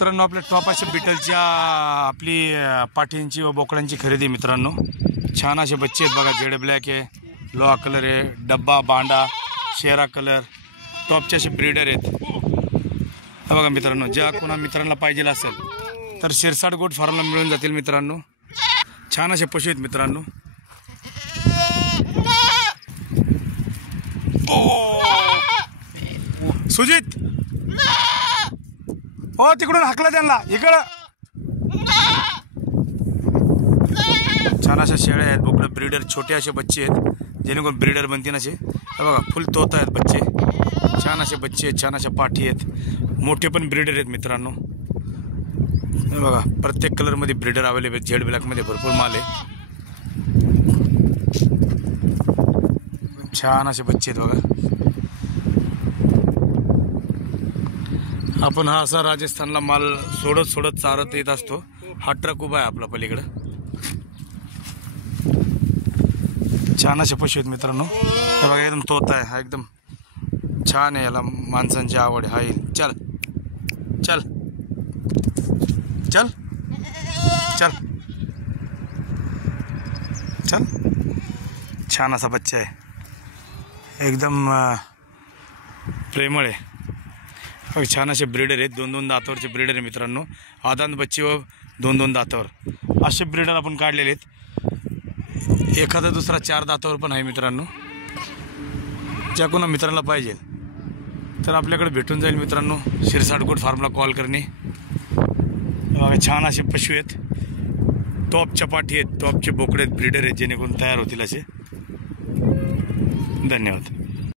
मित्रांनो आपल्या टॉप अशा बिटलच्या आपली पाठींची व बोकड्यांची खरेदी मित्रांनो। छान असे बच्चे आहेत बघा। जेड ब्लॅक आहे, लोहा कलर आहे, डब्बा बांडा शेरा कलर, टॉपचे असे ब्रीडर आहेत बघा मित्रांनो। ज्या कोणा मित्रांना पाहिजे असेल तर शिरसाट गोट फार्मला मिळून जातील मित्रांनो। छान असे पशु आहेत मित्रांनो। सुजित हो तिकडून हाकला त्यांना इकडं। छान अशा शेळ्या आहेत, बोकडं ब्रीडर छोटे असे बच्चे आहेत जेणेकरून ब्रीडर बनतील असे बघा। फुल तोता आहेत बच्चे, छान असे बच्चे आहेत, छान अशा पाठी आहेत, मोठे पण ब्रीडर आहेत मित्रांनो। बघा प्रत्येक कलरमध्ये ब्रीडर अवेलेबल आहेत। जेड ब्लॅकमध्ये भरपूर माल आहे, छान असे बच्चे आहेत बघा। आपण हा असा राजस्थानला माल सोडत सोडत चारत येत असतो। हा ट्रक उभा आहे आपला पलीकडं। छान असे पशु आहेत मित्रांनो। हे बघा एकदम तोता आहे हा, एकदम छान आहे, याला माणसांची आवड आहे। हा येईल, चल चल चल चल चल। छान असा बच्चा आहे, एकदम प्रेमळ आहे। छान असे ब्रीडर आहेत, 2-2 दातावरचे ब्रीडर आहे मित्रांनो। आदान बच्चे व 2-2 दातावर असे ब्रीडर आपण काढलेले आहेत। एखादा दुसरा 4 दातावर पण आहे मित्रांनो। ज्या कोणा मित्रांना पाहिजे तर आपल्याकडे भेटून जाईल मित्रांनो। शिरसाट गोट फार्मला कॉल करणे। छान असे पशु आहेत, टॉपच्या पाठी आहेत, टॉपचे बोकडे आहेत, ब्रीडर आहेत जेणेकरून तयार होतील असे। धन्यवाद।